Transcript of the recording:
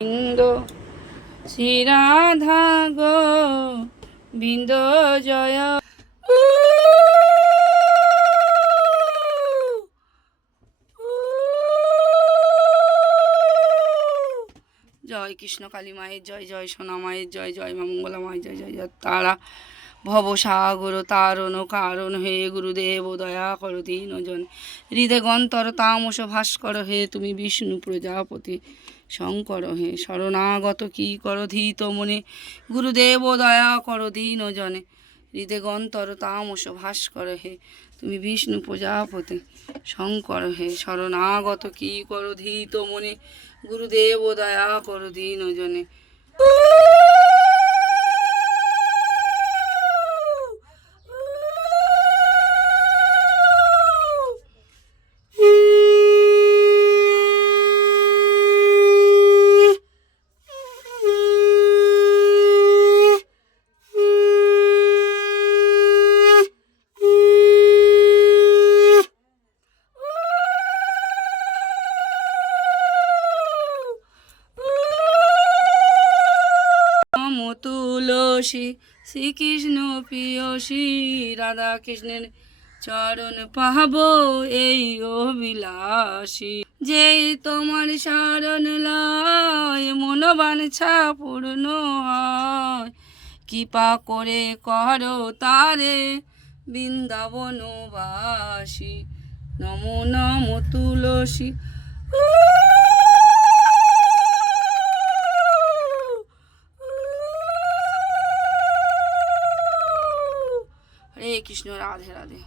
বৃন্দ শ্রী রাধা গো বৃন্দ জয়। জয় কৃষ্ণ কালী মায়ের জয়, জয় সোনা মায়ের জয়, জয় মা মঙ্গলা মায়ের জয়, জয় জয় তারা ভবসাগর তারণ কারণ হে গুরুদেব দয়া করো দীনজন হৃদয় গন্তর তামস ভাস্কর হে তুমি বিষ্ণু প্রজাপতি শঙ্কর হে শরণাগত কি করো ধীত মনে গুরুদেব দয়া করো দীনজনে হৃদয় গন্তর তামস ভাস্কর হে তুমি বিষ্ণু প্রজাপতি শঙ্কর হে শরণাগত কি করো ধীত মনে গুরুদেব দয়া করো দীনজনে। তুলসী শ্রীকৃষ্ণ প্রিয়সী রাধা কৃষ্ণের চরণ পাব এই অবিলাসী যেই তোমার শরণ লয় মন বাঞ্ছা পূর্ণ হয় কৃপা করে করো তারে বৃন্দাবনবাসী নমো নমো তুলসী। হরে কৃষ্ণ রাধে রাধে।